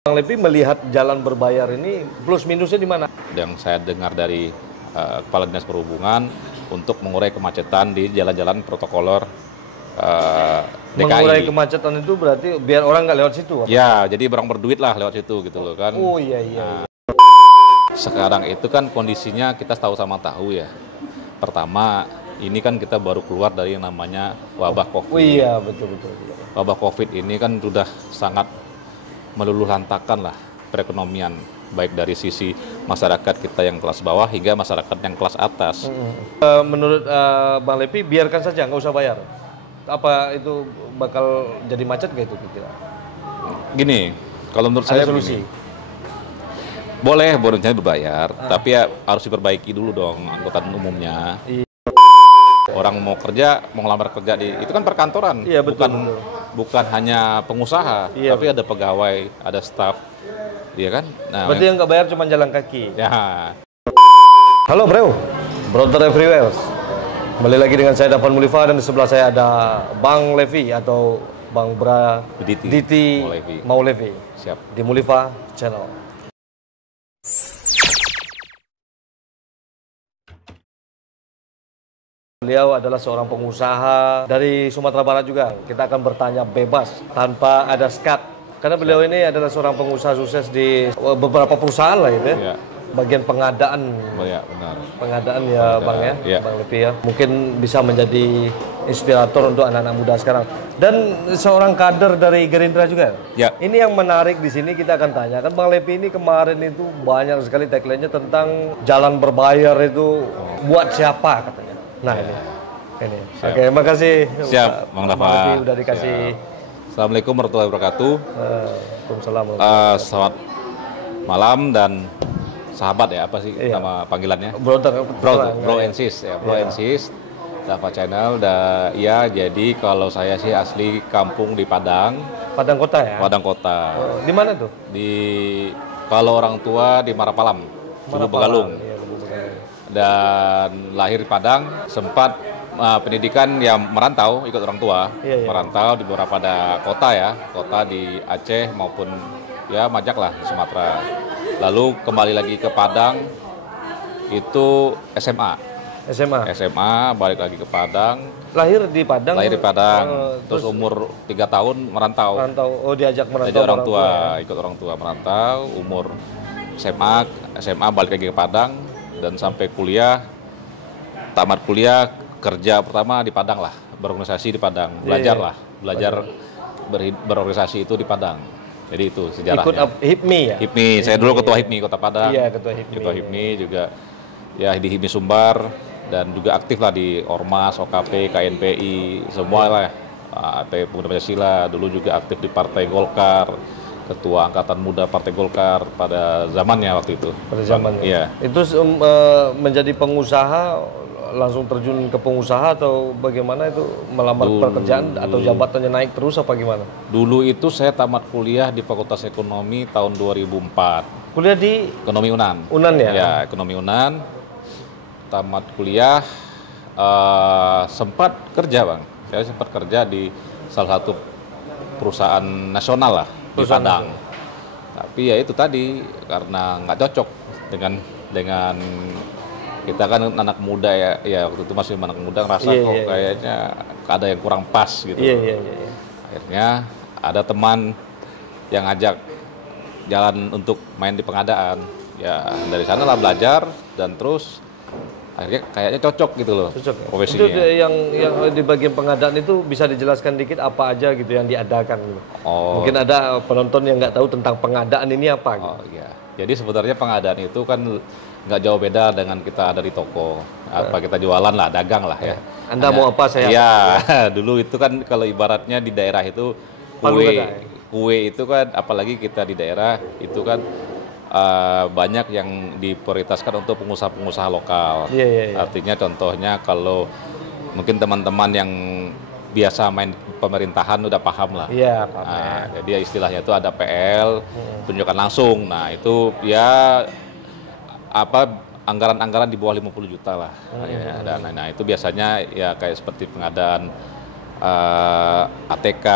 Bang Levi melihat jalan berbayar ini plus minusnya di mana? Yang saya dengar dari Kepala Dinas Perhubungan untuk mengurai kemacetan di jalan-jalan protokoler DKI. Mengurai kemacetan itu berarti biar orang nggak lewat situ? Apa? Ya, jadi orang berduit lah lewat situ gitu loh kan. Oh iya. Sekarang itu kan kondisinya kita tahu sama tahu ya. Pertama, ini kan kita baru keluar dari yang namanya wabah COVID. Oh iya, betul. Wabah COVID ini kan sudah sangat meluluh lantakan lah perekonomian, baik dari sisi masyarakat kita yang kelas bawah hingga masyarakat yang kelas atas. Menurut Bang Levi, biarkan saja, nggak usah bayar. Apa itu bakal jadi macet nggak itu kira? Gini, kalau menurut saya solusi. begini, boleh berencana berbayar, tapi ya harus diperbaiki dulu dong angkutan umumnya. Iya. Orang mau kerja, mau ngelamar kerja itu kan perkantoran, Iya, betul. bukan hanya pengusaha, Iya, tapi ada pegawai, ada staf, iya kan? Nah, Berarti yang nggak bayar cuma jalan kaki. ya. Halo bro, brother everywhere. Kembali lagi dengan saya Dafan Mulifa dan di sebelah saya ada Bang Levi atau Bang Bra Diti Maulevi. Siap. Di Mulifa Channel. Beliau adalah seorang pengusaha dari Sumatera Barat juga. Kita akan bertanya bebas tanpa ada skat. Karena beliau ini adalah seorang pengusaha sukses di beberapa perusahaan lah gitu ya. Ya. Bagian pengadaan. Oh ya, benar. Pengadaan ya Bang ya, Ya. Bang Levi ya. Mungkin bisa menjadi inspirator untuk anak-anak muda sekarang. Dan seorang kader dari Gerindra juga. Ya. Ini yang menarik di sini kita akan tanya. Kan Bang Levi ini kemarin itu banyak sekali tagline-nya tentang jalan berbayar itu buat siapa katanya. Nah ini. Siap. Oke, makasih. Siap, Bang Dafa. Levi udah dikasih. Assalamualaikum warahmatullahi wabarakatuh. Waalaikumsalam. Selamat malam dan sahabat ya, apa sih nama panggilannya? Bro and Sis ya, Bro and Sis, Dafa Channel. Ya, jadi kalau saya sih asli kampung di Padang. Padang Kota ya? Padang Kota. Oh, di mana tuh? Kalau orang tua di Marapalam, Lubuk Begalung. Iya, Lubuk Begalung. Dan lahir di Padang, sempat pendidikan yang merantau, ikut orang tua, merantau di beberapa kota ya, kota di Aceh maupun ya Majak lah di Sumatera. Lalu kembali lagi ke Padang, itu SMA, balik lagi ke Padang. Lahir di Padang? Lahir di Padang, terus umur 3 tahun merantau. Oh, diajak merantau. Diajak orang tua, ikut orang tua merantau, umur SMA balik lagi ke Padang, dan sampai kuliah, tamat kuliah, kerja pertama di Padang lah, berorganisasi di Padang, belajar berorganisasi itu di Padang. Jadi itu sejarahnya. Ikut HIPMI ya? HIPMI, saya dulu ketua HIPMI Kota Padang. Iya, ketua HIPMI. Ketua HIPMI juga ya di HIPMI Sumbar, dan juga aktif lah di Ormas, OKP, KNPI, semua lah. Pemuda Pancasila, dulu juga aktif di Partai Golkar, ketua Angkatan Muda Partai Golkar pada zamannya waktu itu. Pada zamannya? Iya. Itu menjadi pengusaha, langsung terjun ke pengusaha atau bagaimana itu, melamar pekerjaan atau jabatannya naik terus apa gimana? Dulu itu saya tamat kuliah di Fakultas Ekonomi tahun 2004. Kuliah di? Ekonomi UNAN. UNAN ya? Ya, Ekonomi UNAN. Tamat kuliah, sempat kerja Bang. Saya sempat kerja di salah satu perusahaan nasional lah di Padang. Tapi ya itu tadi, karena nggak cocok dengan kita kan anak muda ya waktu itu masih anak muda, ngerasa kayaknya ada yang kurang pas gitu. Iya. Akhirnya ada teman yang ngajak jalan untuk main di pengadaan. Ya dari sana lah belajar, dan terus akhirnya kayaknya cocok gitu loh. Cocok. Profesinya. Itu yang di bagian pengadaan itu bisa dijelaskan dikit apa aja gitu yang diadakan gitu. Oh. Mungkin ada penonton yang nggak tahu tentang pengadaan ini apa gitu. Oh iya. Jadi sebenarnya pengadaan itu kan nggak jauh beda dengan kita ada di toko. Apa kita jualan lah, dagang lah ya. Anda mau apa saya? Iya, dulu itu kan kalau ibaratnya di daerah itu kue itu kan, apalagi kita di daerah itu kan banyak yang diprioritaskan untuk pengusaha-pengusaha lokal. Iya. Artinya contohnya kalau mungkin teman-teman yang biasa main pemerintahan udah paham lah. Iya, paham. Jadi istilahnya itu ada PL, tunjukkan langsung. Nah, itu ya anggaran-anggaran di bawah 50 juta lah. Nah, itu biasanya ya kayak seperti pengadaan ATK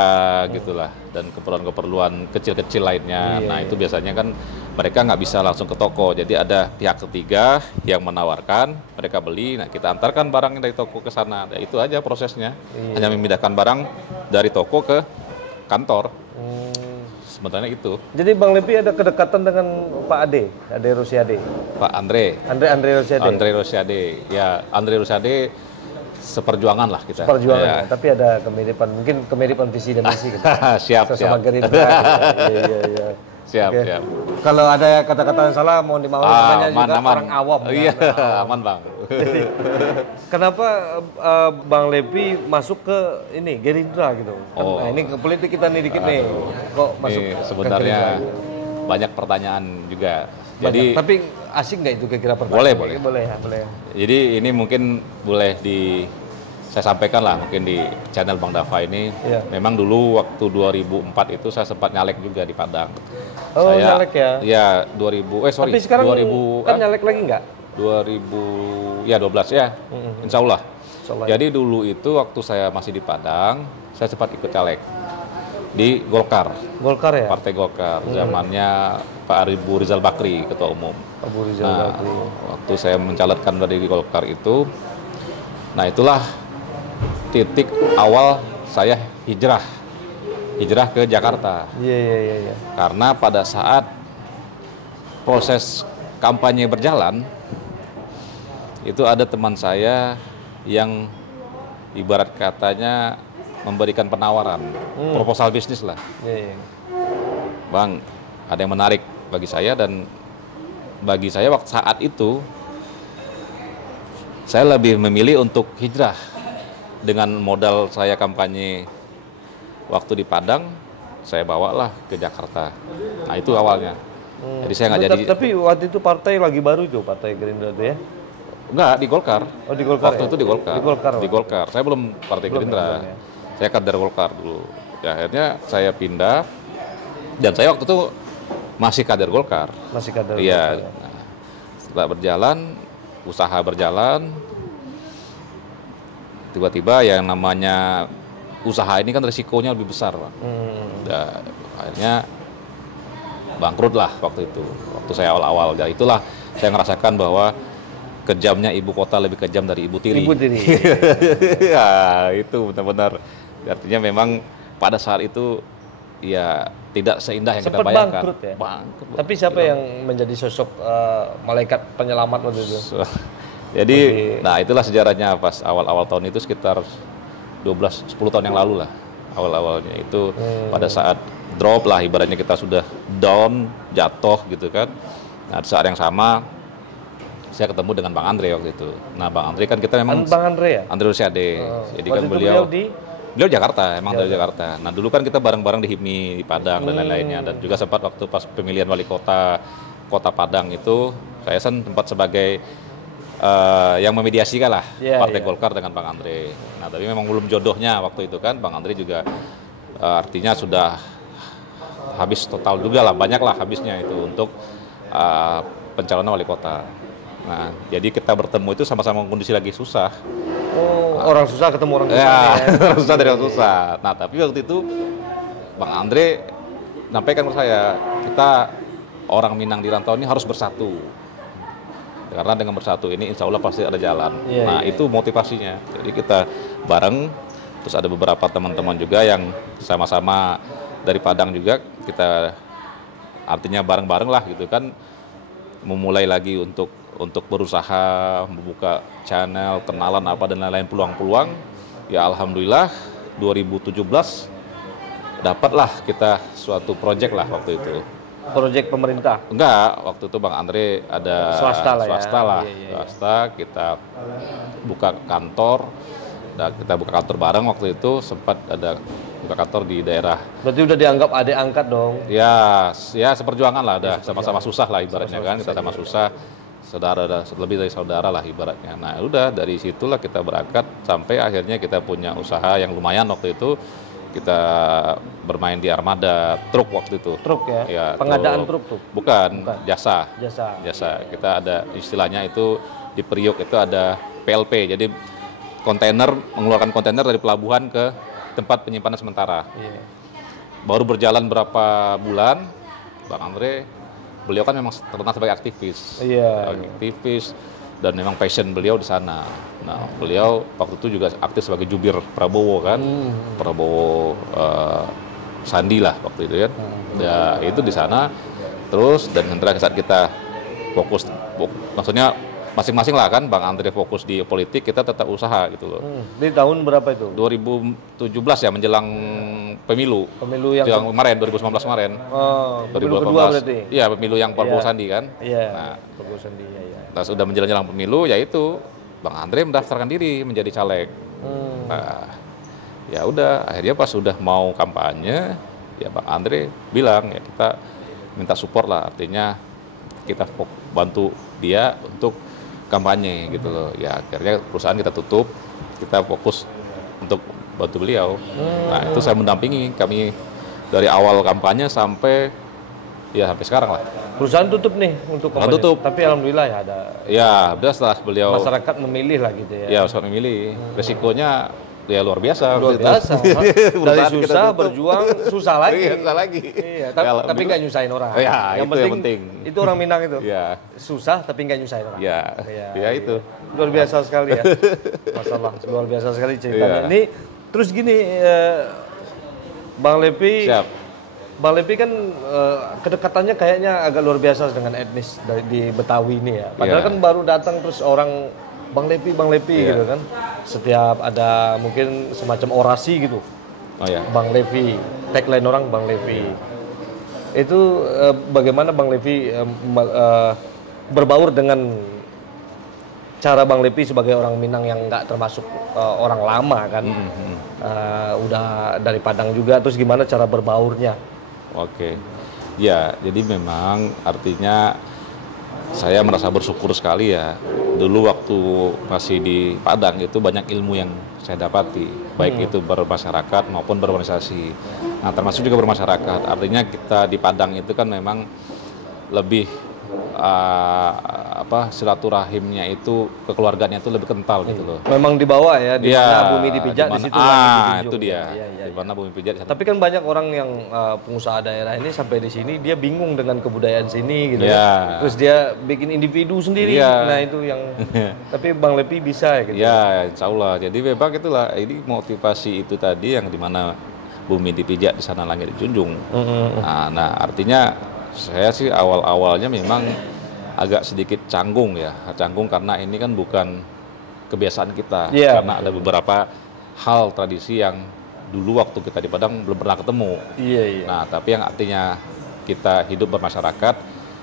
gitulah, dan keperluan-keperluan kecil-kecil lainnya. Nah itu biasanya kan mereka nggak bisa langsung ke toko, jadi ada pihak ketiga yang menawarkan, mereka beli, nah kita antarkan barangnya dari toko ke sana. Nah, itu aja prosesnya, hanya memindahkan barang dari toko ke kantor. Sebenarnya itu. Jadi Bang Levi ada kedekatan dengan Pak Ade Rosiade. Pak Andre Rosiade. Andre Rosiade, ya Andre Rosiade. Seperjuangan lah kita. Seperjuangan, ya. Tapi ada kemiripan, mungkin kemiripan visi dan misi gitu. Siap. Sama Gerindra. Iya. Siap. Kalau ada kata-kata yang salah mohon dimaafkan, namanya juga aman. orang awam. Iya, aman Bang. Jadi, kenapa Bang Levi masuk ke ini Gerindra gitu? Nah, ini ke politik kita nih dikit nih. Kok masuk sebenarnya ke Gerindra? Banyak pertanyaan juga. Jadi tapi asik nggak itu kira-kira pertanyaan? Boleh. Jadi ini mungkin boleh saya sampaikan lah mungkin di channel Bang Dava ini. Memang dulu waktu 2004 itu saya sempat nyalek juga di Padang. Oh, nyalek ya? Iya, 2000. Tapi sekarang 2000 kan nyalek lagi nggak? 2000 ya 12 ya. Insya Allah. Jadi dulu itu waktu saya masih di Padang, saya sempat ikut caleg di Golkar. Golkar ya? Partai Golkar. Zamannya Pak Abu Rizal Bakri, Ketua Umum. Abu Rizal Bakri. Waktu saya mencalonkan dari Golkar itu, nah itulah titik awal saya hijrah ke Jakarta. Iya. Karena pada saat proses kampanye berjalan, itu ada teman saya yang ibarat katanya memberikan penawaran, proposal bisnis lah. Bang, ada yang menarik bagi saya, dan bagi saya waktu saat itu saya lebih memilih untuk hijrah dengan modal saya kampanye waktu di Padang, saya bawalah ke Jakarta. Nah itu awalnya. Jadi saya nggak jadi. Tapi waktu itu partai lagi baru itu, Partai Gerindra itu ya? Enggak, di Golkar. Oh, di Golkar. Waktu itu di Golkar. Di Golkar. Saya belum Partai Gerindra. Ya. Saya kader Golkar dulu. Ya, akhirnya saya pindah, dan saya waktu itu masih kader Golkar. Masih kader. Iya. Nah, setelah berjalan, usaha berjalan, tiba-tiba yang namanya usaha ini kan risikonya lebih besar, Pak. Dan akhirnya bangkrut lah waktu itu. Waktu saya awal-awal. Dan itulah saya ngerasakan bahwa kejamnya ibu kota lebih kejam dari ibu tiri. Ibu tiri. Ya, itu benar-benar. Artinya memang pada saat itu ya tidak seindah yang kita bayangkan. Bangkrut ya? Bangkrut. Tapi siapa yang menjadi sosok malaikat penyelamat waktu itu? Jadi, nah itulah sejarahnya pas awal-awal tahun itu, sekitar 10 tahun yang lalu lah. Awal-awalnya itu pada saat drop lah, ibaratnya kita sudah down, jatuh gitu kan. Nah saat yang sama saya ketemu dengan Bang Andre waktu itu. Nah Bang Andre kan kita memang Bang Andre ya? Andre Rosiade. Jadi kan beliau Jakarta, emang dari Jakarta. Nah dulu kan kita bareng-bareng di HIPMI, di Padang dan lain-lainnya. Dan juga sempat waktu pas pemilihan wali kota Padang itu, saya sempat sebagai yang memediasikan lah Partai Golkar dengan Bang Andre. Nah tapi memang belum jodohnya waktu itu kan. Bang Andre juga artinya sudah habis total juga lah, banyak lah habisnya itu untuk pencalonan wali kota. Nah, jadi kita bertemu itu sama-sama kondisi lagi susah. Oh, orang susah ketemu orang susah. Ya, orang susah dari orang susah. Nah, tapi waktu itu Bang Andre sampaikan ke saya, kita orang Minang di rantau ini harus bersatu. Karena dengan bersatu ini insya Allah pasti ada jalan. Itu motivasinya. Jadi kita bareng, terus ada beberapa teman-teman juga yang sama-sama dari Padang juga, kita artinya bareng-bareng lah gitu kan, memulai lagi untuk berusaha membuka channel, kenalan apa dan lain-lain, peluang-peluang. Ya alhamdulillah 2017 dapatlah kita suatu proyek lah waktu itu. Proyek pemerintah? Enggak, waktu itu Bang Andre ada swasta lah. Swasta, kita buka kantor. Dan kita buka kantor bareng waktu itu, sempat ada buka kantor di daerah. Berarti udah dianggap adik angkat dong? Ya seperjuangan lah, udah sama-sama susah lah ibaratnya kan, kita sama susah, saudara, lebih dari saudara lah ibaratnya. Nah udah dari situlah kita berangkat sampai akhirnya kita punya usaha yang lumayan waktu itu. Kita bermain di armada truk waktu itu. Truk ya? Pengadaan truk tuh? Bukan, jasa. Kita ada istilahnya itu di Priok itu ada PLP, jadi kontainer, mengeluarkan kontainer dari pelabuhan ke tempat penyimpanan sementara. Baru berjalan berapa bulan, Bang Andre, beliau kan memang terkenal sebagai aktivis. Aktivis, dan memang passion beliau di sana. Nah, beliau waktu itu juga aktif sebagai jubir Prabowo kan, Prabowo Sandi lah waktu itu kan. Ya itu di sana. Terus dan saat kita fokus, maksudnya masing-masing lah kan, Bang Andre fokus di politik, kita tetap usaha gitu loh. Di tahun berapa itu? 2017 ya, menjelang pemilu. Pemilu yang kemarin, 2019 kemarin. Pemilu kedua berarti? Iya, pemilu yang Prabowo Sandi kan. Iya, Prabowo Sandi, Nah, sudah menjelang pemilu, yaitu Bang Andre mendaftarkan diri menjadi caleg. Nah, ya udah, akhirnya pas sudah mau kampanye, ya Bang Andre bilang, ya kita minta support lah, artinya kita bantu dia untuk kampanye gitu loh. Ya akhirnya perusahaan kita tutup, kita fokus untuk bantu beliau. Nah itu saya mendampingi kami dari awal kampanye sampai sekarang lah. Perusahaan tutup nih untuk kampanye. Tutup. Tapi alhamdulillah ya ada. Ya udah setelah beliau. Masyarakat memilih lah gitu ya. Ya masyarakat memilih. Resikonya ya luar biasa. Luar biasa. Dari susah berjuang susah lagi. Susah lagi. Iya, tapi nggak nyusahin orang. Ya, yang penting. Itu orang Minang itu. Ya. Susah tapi nggak nyusahin orang. Ya itu. Luar biasa sekali ya. Masalah luar biasa sekali ceritanya. Ini terus gini, Bang Levi. Siap. Bang Levi kan kedekatannya kayaknya agak luar biasa dengan etnis di Betawi ini ya. Padahal kan baru datang terus orang Bang Levi gitu kan. Setiap ada mungkin semacam orasi gitu. Bang Levi, tagline orang Bang Levi. Itu bagaimana Bang Levi berbaur dengan cara Bang Levi sebagai orang Minang yang nggak termasuk orang lama kan. Udah dari Padang juga, terus gimana cara berbaurnya? Oke. Ya, jadi memang artinya saya merasa bersyukur sekali ya. Dulu waktu masih di Padang itu banyak ilmu yang saya dapati, baik itu bermasyarakat maupun berorganisasi. Nah, termasuk juga bermasyarakat. Artinya kita di Padang itu kan memang lebih silaturahimnya itu, kekeluargaannya itu lebih kental gitu loh. Memang di bawah ya, di mana bumi dipijak di situ itu dia. Di mana bumi pijak. Tapi kan banyak orang yang pengusaha daerah ini sampai di sini dia bingung dengan kebudayaan sini gitu. Terus dia bikin individu sendiri. Nah, itu yang tapi Bang Levi bisa ya gitu. Ya, insya Allah. Jadi memang itulah, ini motivasi itu tadi yang dimana bumi dipijak di sana langit dijunjung. Nah, artinya saya sih awal-awalnya memang agak sedikit canggung karena ini kan bukan kebiasaan kita, karena ada beberapa hal tradisi yang dulu waktu kita di Padang belum pernah ketemu. Nah, tapi yang artinya kita hidup bermasyarakat,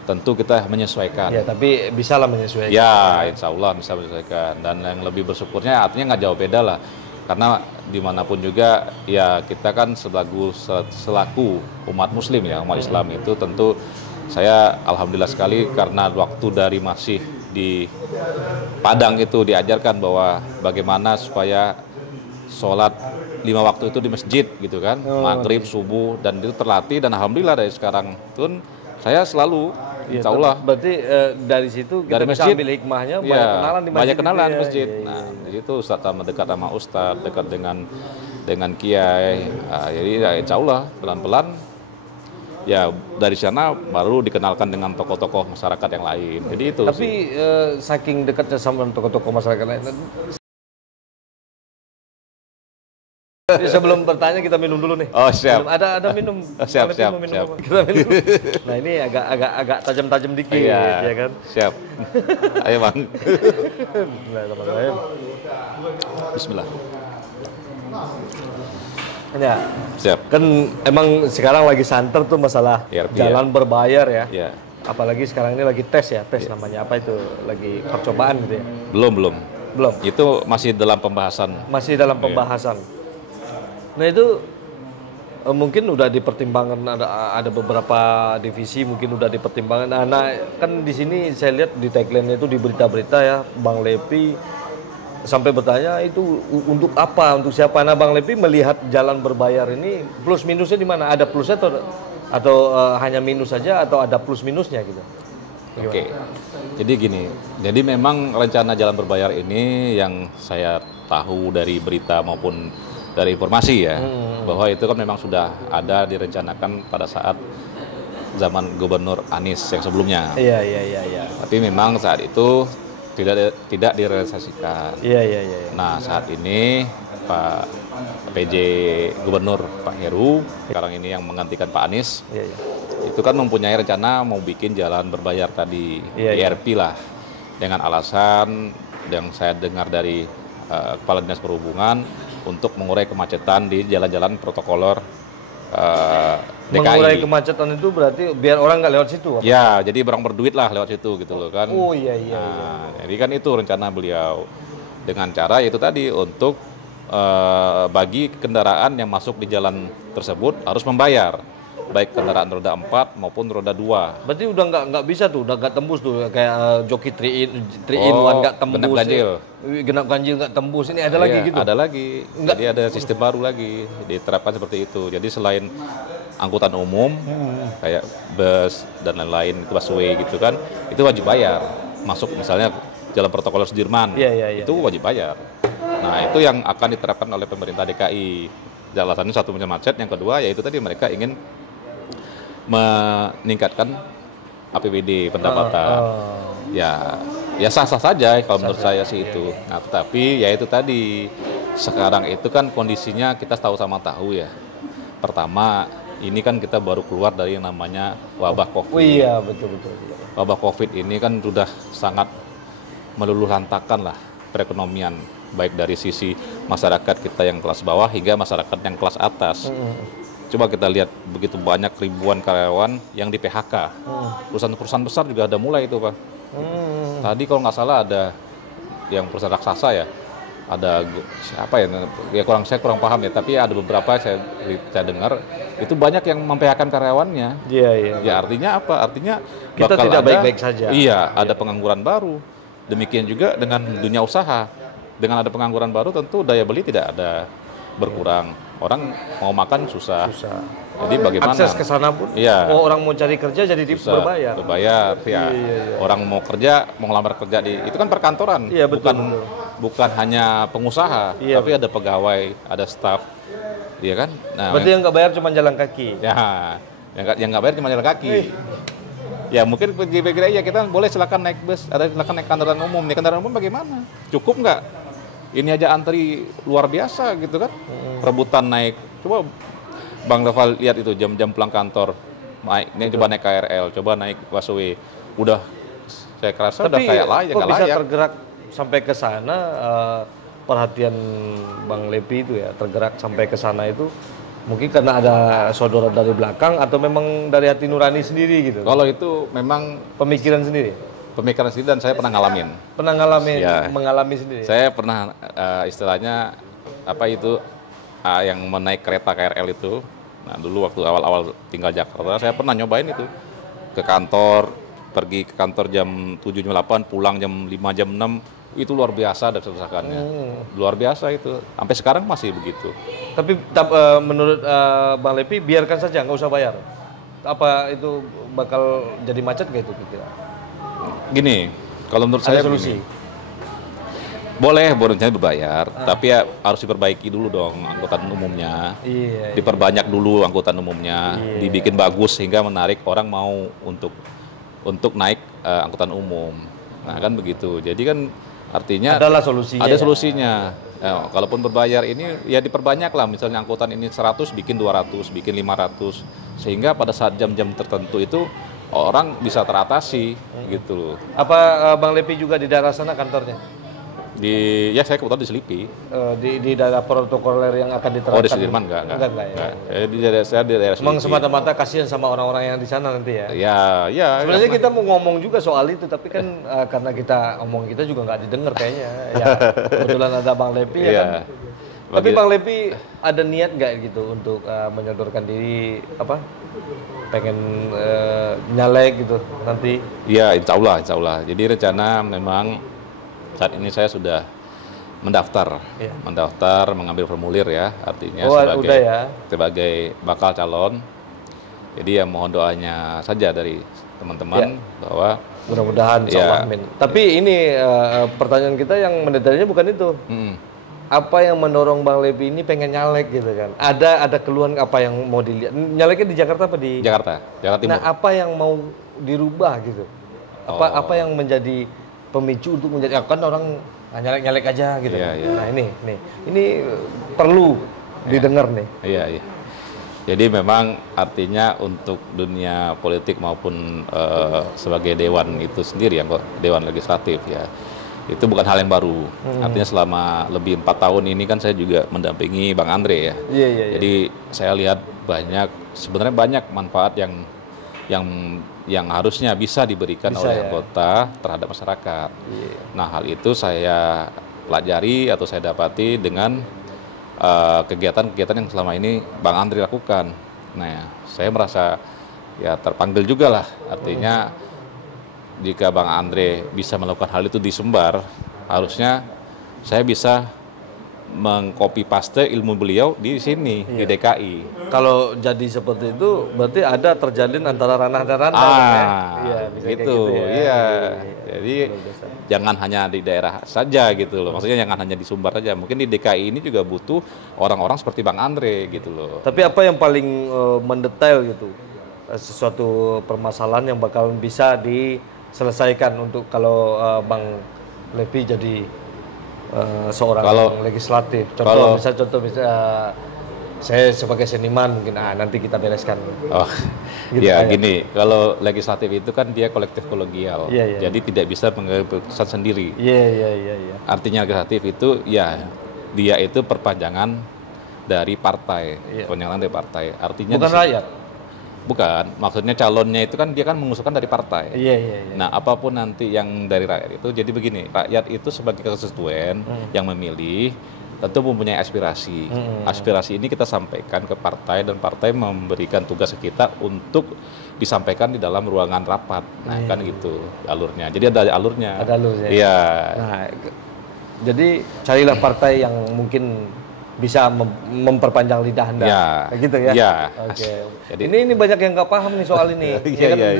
tentu kita menyesuaikan. Tapi bisa lah menyesuaikan. Ya, insya Allah bisa menyesuaikan. Dan yang lebih bersyukurnya artinya nggak jauh beda lah. Karena dimanapun juga ya kita kan selaku umat muslim ya, umat Islam itu tentu saya alhamdulillah sekali karena waktu dari masih di Padang itu diajarkan bahwa bagaimana supaya sholat 5 waktu itu di masjid gitu kan, maghrib, subuh, dan itu terlatih, dan alhamdulillah dari sekarang pun saya selalu insya Allah. Berarti dari situ kita bisa ambil hikmahnya, banyak kenalan di masjid. Nah, di situ Ustaz dekat sama Ustaz, dekat dengan Kiai. Jadi ya, insya Allah pelan-pelan ya dari sana baru dikenalkan dengan tokoh-tokoh masyarakat yang lain. Jadi itu. Tapi saking dekatnya sama tokoh-tokoh masyarakat lain. Jadi sebelum bertanya kita minum dulu nih. Oh siap. Ada minum. Siap. Kita minum. Nah ini agak tajam-tajam dikit, ya kan? Siap. Ayo Bang. Bismillah. Ya. Siap. Kan emang sekarang lagi santer tuh masalah jalan berbayar ya. Apalagi sekarang ini lagi tes namanya apa itu? Lagi percobaan gitu ya. Belum. Itu masih dalam pembahasan. Nah itu mungkin udah dipertimbangkan, ada beberapa divisi mungkin udah dipertimbangkan. Nah kan di sini saya lihat di tagline itu di berita-berita ya, Bang Levi sampai bertanya itu untuk apa, untuk siapa. Nah Bang Levi melihat jalan berbayar ini plus minusnya di mana? Ada plusnya atau hanya minus saja, atau ada plus minusnya gitu? Oke. Jadi gini, jadi memang rencana jalan berbayar ini yang saya tahu dari berita maupun dari informasi ya, bahwa itu kan memang sudah ada direncanakan pada saat zaman Gubernur Anies yang sebelumnya. Iya. Tapi memang saat itu tidak direalisasikan. Iya. Nah, saat ini Pak PJ Gubernur Pak Heru sekarang ini yang menggantikan Pak Anies, itu kan mempunyai rencana mau bikin jalan berbayar tadi, IRP lah, dengan alasan yang saya dengar dari Kepala Dinas Perhubungan untuk mengurai kemacetan di jalan-jalan protokoler DKI. Mengurai kemacetan itu berarti biar orang nggak lewat situ? Apa? Ya, jadi orang berduit lah lewat situ gitu loh kan. Oh iya. Jadi kan itu rencana beliau dengan cara itu tadi untuk bagi kendaraan yang masuk di jalan tersebut harus membayar, baik kendaraan roda 4 maupun roda 2. Berarti udah nggak bisa tuh, udah nggak tembus tuh kayak joki 3-in-1 nggak tembus. Genap ganjil. Genap ganjil nggak tembus. Ini ada lagi gitu? Ada lagi. Jadi ada sistem baru lagi diterapkan seperti itu. Jadi selain angkutan umum kayak bus dan lain-lain, itu busway gitu kan, itu wajib bayar. Masuk misalnya jalan protokoler Sudirman, itu wajib bayar. Nah, itu yang akan diterapkan oleh pemerintah DKI. Alasannya satu macet, yang kedua yaitu tadi mereka ingin meningkatkan APBD pendapatan. Ya sah-sah saja kalau menurut saya sih itu. Nah, tetapi ya itu tadi, sekarang itu kan kondisinya kita tahu ya. Pertama, ini kan kita baru keluar dari yang namanya wabah COVID. Oh iya, betul. Wabah COVID ini kan sudah sangat meluluh lantakan lah perekonomian, baik dari sisi masyarakat kita yang kelas bawah hingga masyarakat yang kelas atas. Coba kita lihat begitu banyak ribuan karyawan yang di PHK. Perusahaan-perusahaan besar juga ada mulai itu, Pak. Tadi kalau nggak salah ada yang perusahaan raksasa ya, ada siapa ya? Saya kurang paham ya. Tapi ada beberapa saya dengar itu banyak yang mem-PHK karyawannya. Iya. Ya artinya apa? Artinya kita bakal tidak ada, baik-baik saja. Iya, ada pengangguran baru. Demikian juga dengan dunia usaha. Dengan ada pengangguran baru tentu daya beli tidak ada berkurang. Orang mau makan susah. Jadi bagaimana? Akses ke sana pun. Iya. Orang mau cari kerja jadi berbayar. Berbayar, ya. Iya. Orang mau kerja, mau ngelamar kerja itu kan perkantoran. Iya, betul. Bukan hanya pengusaha, iya, tapi ada pegawai, ada staf, iya kan? Nah, berarti yang nggak bayar cuma jalan kaki. Ya, yang nggak bayar cuma jalan kaki. Ya mungkin kira-kira ya kita boleh silakan naik bus, ada silakan naik kendaraan umum. Nih kendaraan umum bagaimana? Cukup nggak? Ini aja antri luar biasa gitu kan? Rebutan naik. Coba Bang Noval lihat itu jam-jam pulang kantor. Ini coba naik KRL, coba naik busway. Udah saya kerasa udah kayak layak. Kok bisa tergerak sampai ke sana? Perhatian Bang Levi itu ya tergerak sampai ke sana itu. Mungkin karena ada saudara dari belakang atau memang dari hati nurani sendiri gitu? Kalau itu memang pemikiran sendiri? Pemikiran sendiri dan saya pernah ngalamin. Pernah ngalamin, ya. Mengalami sendiri? Saya pernah istilahnya apa itu yang menaik kereta KRL itu. Nah dulu waktu awal-awal tinggal Jakarta saya pernah nyobain itu. Ke kantor, pergi ke kantor jam 7, jam 8, pulang jam 5, jam 6. Itu luar biasa desak-desakannya. Luar biasa itu. Sampai sekarang masih begitu. Tapi menurut Bang Levi biarkan saja, nggak usah bayar. Apa itu bakal jadi macet nggak itu kira-kira? Gini, kalau menurut saya solusi. Boleh berbayar, tapi ya harus diperbaiki dulu dong angkutan umumnya. Iya. Diperbanyak dulu angkutan umumnya, dibikin bagus sehingga menarik orang mau untuk naik angkutan umum. Nah kan begitu. Jadi kan artinya adalah solusinya. Ada solusinya. Ya, kalaupun berbayar ini ya diperbanyak lah. Misalnya angkutan ini 100 bikin 200, bikin 500 sehingga pada saat jam-jam tertentu itu orang bisa teratasi gitu loh. Apa Bang Levi juga di daerah sana kantornya? Ya saya kebetulan di Selipi. Di daerah protokoler yang akan diterapkan. Oh di Sudirman enggak ya. Saya di daerah Selipi. Memang semata-mata kasihan sama orang-orang yang di sana nanti ya. Ya. Sebenarnya kita mau ngomong juga soal itu, tapi kan karena kita juga nggak didengar kayaknya. Ya kebetulan ada Bang Levi ya kan. Tapi Bang Levi ada niat nggak gitu untuk menyodorkan diri pengen nyalek gitu nanti? Iya, insya Allah. Jadi rencana memang saat ini saya sudah mendaftar, mengambil formulir ya, artinya sebagai bakal calon. Jadi ya mohon doanya saja dari teman-teman bahwa mudah-mudahan. Amin. Tapi ini pertanyaan kita yang mendetailnya bukan itu. apa yang mendorong Bang Levi ini pengen nyalek gitu kan? Ada keluhan apa yang mau dilihat? Nyaleknya di Jakarta apa di? Jakarta Timur. Nah, apa yang mau dirubah gitu? Apa yang menjadi pemicu untuk menjadi kan orang nyalek aja gitu. Iya. Nah ini perlu didengar nih. Iya. Jadi memang artinya untuk dunia politik maupun sebagai dewan itu sendiri, yang dewan legislatif ya, itu bukan hal yang baru. Artinya selama lebih 4 tahun ini kan saya juga mendampingi Bang Andre ya. Iya. Jadi saya lihat sebenarnya banyak manfaat yang harusnya bisa diberikan oleh anggota terhadap masyarakat. Iya. Nah, hal itu saya pelajari atau saya dapati dengan kegiatan-kegiatan yang selama ini Bang Andre lakukan. Nah, saya merasa ya terpanggil juga lah. Artinya jika Bang Andre bisa melakukan hal itu di Sumbar, harusnya saya bisa mengcopy paste ilmu beliau di sini, di DKI. Kalau jadi seperti itu, berarti ada terjalin antara ranah dan ranah. Iya, gitu. Iya. Jadi jangan hanya di daerah saja gitu loh. Maksudnya jangan hanya di Sumbar saja. Mungkin di DKI ini juga butuh orang-orang seperti Bang Andre gitu loh. Tapi apa yang paling mendetail gitu? Sesuatu permasalahan yang bakal bisa diselesaikan untuk kalau Bang Levi jadi seorang legislatif. Contoh saya sebagai seniman mungkin nanti kita bereskan. Gitu ya gini, kalau legislatif itu kan dia kolektif kolegial, jadi tidak bisa mengambil keputusan sendiri. Iya. Artinya legislatif itu ya dia itu perpanjangan dari partai, perpanjangan dari partai. Artinya bukan rakyat. Bukan, maksudnya calonnya itu kan dia kan mengusulkan dari partai. Iya. Nah, apapun nanti yang dari rakyat itu, jadi begini, rakyat itu sebagai konstituen yang memilih tentu mempunyai aspirasi. Aspirasi ini kita sampaikan ke partai dan partai memberikan tugas ke kita untuk disampaikan di dalam ruangan rapat. Nah, kan gitu alurnya. Jadi ada alurnya. Ada alurnya. Iya. Nah, jadi carilah partai yang mungkin bisa memperpanjang lidah Anda, gitu ya? Iya. Oke. Jadi ini banyak yang nggak paham nih soal ini.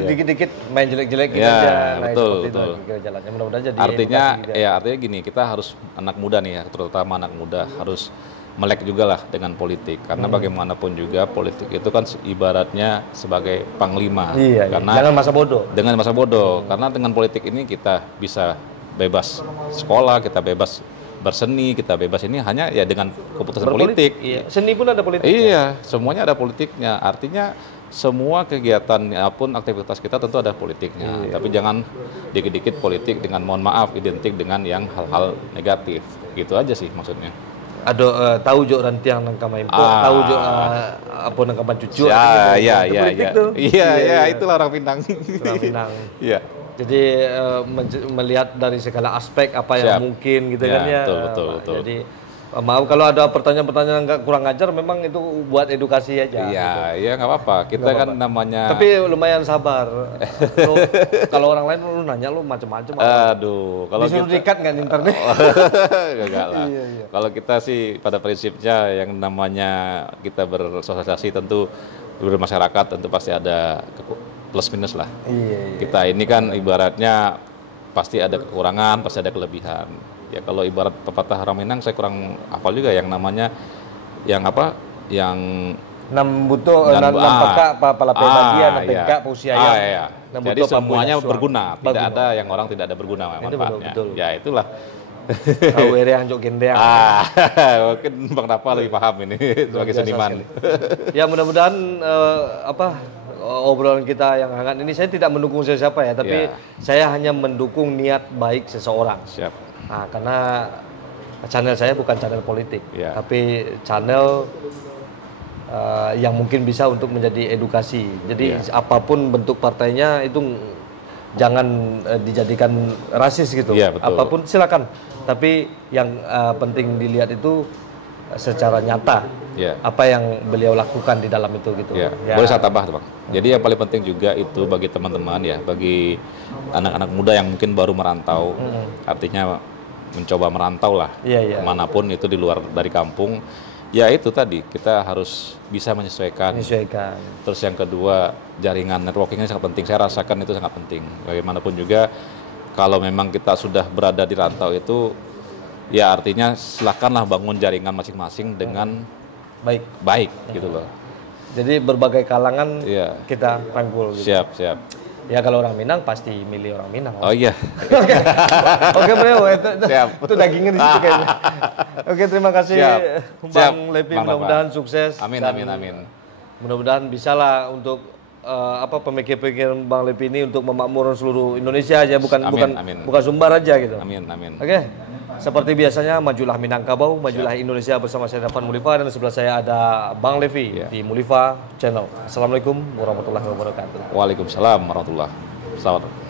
Dikit-dikit main jelek-jelek gitu aja. Nah, betul. Jalannya mudah-mudahan jadi. Artinya gini, kita harus anak muda nih ya, terutama anak muda harus melek juga lah dengan politik, karena bagaimanapun juga politik itu kan ibaratnya sebagai panglima. Karena dengan masa bodoh. Dengan masa bodoh, karena dengan politik ini kita bisa bebas sekolah, kita bebas berseni, kita bebas ini hanya ya dengan keputusan politik. Iya. Seni pun ada politik. Iya, semuanya ada politiknya. Artinya semua kegiatan pun aktivitas kita tentu ada politiknya. Tapi jangan dikit-dikit politik dengan mohon maaf identik dengan yang hal-hal negatif. Gitu aja sih maksudnya. Ada tahu jo rantiang nang kamaimpo, tahu jo apa nang kaman cucu. Iya, itulah orang Pinang. Orang Pinang. Iya. Jadi melihat dari segala aspek apa yang mungkin gitu kan ya. Betul. Jadi maaf kalau ada pertanyaan-pertanyaan yang kurang ajar, memang itu buat edukasi aja. Iya, nggak apa-apa. Kita kan namanya. Tapi lumayan sabar. Kalau orang lain lu nanya lu macam-macam. Aduh, kalau disuruh dikat nggak di internet? Enggak lah. Kalau kita sih pada prinsipnya yang namanya kita bersosialisasi tentu bermasyarakat tentu pasti ada plus minus lah. Kita ini kan ibaratnya pasti ada kekurangan, pasti ada kelebihan. Ya kalau ibarat pepatah orang Minang saya kurang hafal juga yang namanya yang apa? Yang 6 butuh 6 peka pala bagian peka usia ya. Jadi semuanya berguna, tidak ada yang orang tidak ada berguna manfaatnya. Ya itulah. Tahu yang jok gendeng. Mungkin Bang Napa lebih paham ini sebagai seniman. Ya mudah-mudahan obrolan kita yang hangat ini, saya tidak mendukung siapa ya, tapi saya hanya mendukung niat baik seseorang. Siap. Nah, karena channel saya bukan channel politik, tapi channel yang mungkin bisa untuk menjadi edukasi. Jadi apapun bentuk partainya itu jangan dijadikan rasis gitu. Apapun silakan. Tapi yang penting dilihat itu secara nyata apa yang beliau lakukan di dalam itu gitu. Boleh saya tambah tuh Bang. Jadi yang paling penting juga itu bagi teman-teman ya, bagi anak-anak muda yang mungkin baru merantau, artinya mencoba merantau lah kemanapun itu di luar dari kampung. Ya itu tadi kita harus bisa menyesuaikan. Terus yang kedua jaringan networking ini sangat penting. Saya rasakan itu sangat penting. Bagaimanapun juga kalau memang kita sudah berada di rantau itu ya artinya silakanlah bangun jaringan masing-masing dengan baik gitu loh. Jadi berbagai kalangan kita rangkul. Gitu. Siap. Ya kalau orang Minang pasti milih orang Minang. Oh iya. Oke bro, itu dagingnya di situ kayaknya. Oke, terima kasih Bang Levi, mudah-mudahan sukses. Amin. Mudah-mudahan bisalah untuk pemikir-pemikiran Bang Levi ini untuk memakmurkan seluruh Indonesia aja, bukan Sumbar aja gitu. Amin. Oke. Seperti biasanya, majulah Minangkabau, majulah Indonesia bersama saya Dafan Mulifa, dan sebelah saya ada Bang Levi di Mulifa Channel. Assalamualaikum warahmatullahi wabarakatuh. Waalaikumsalam warahmatullahi wabarakatuh.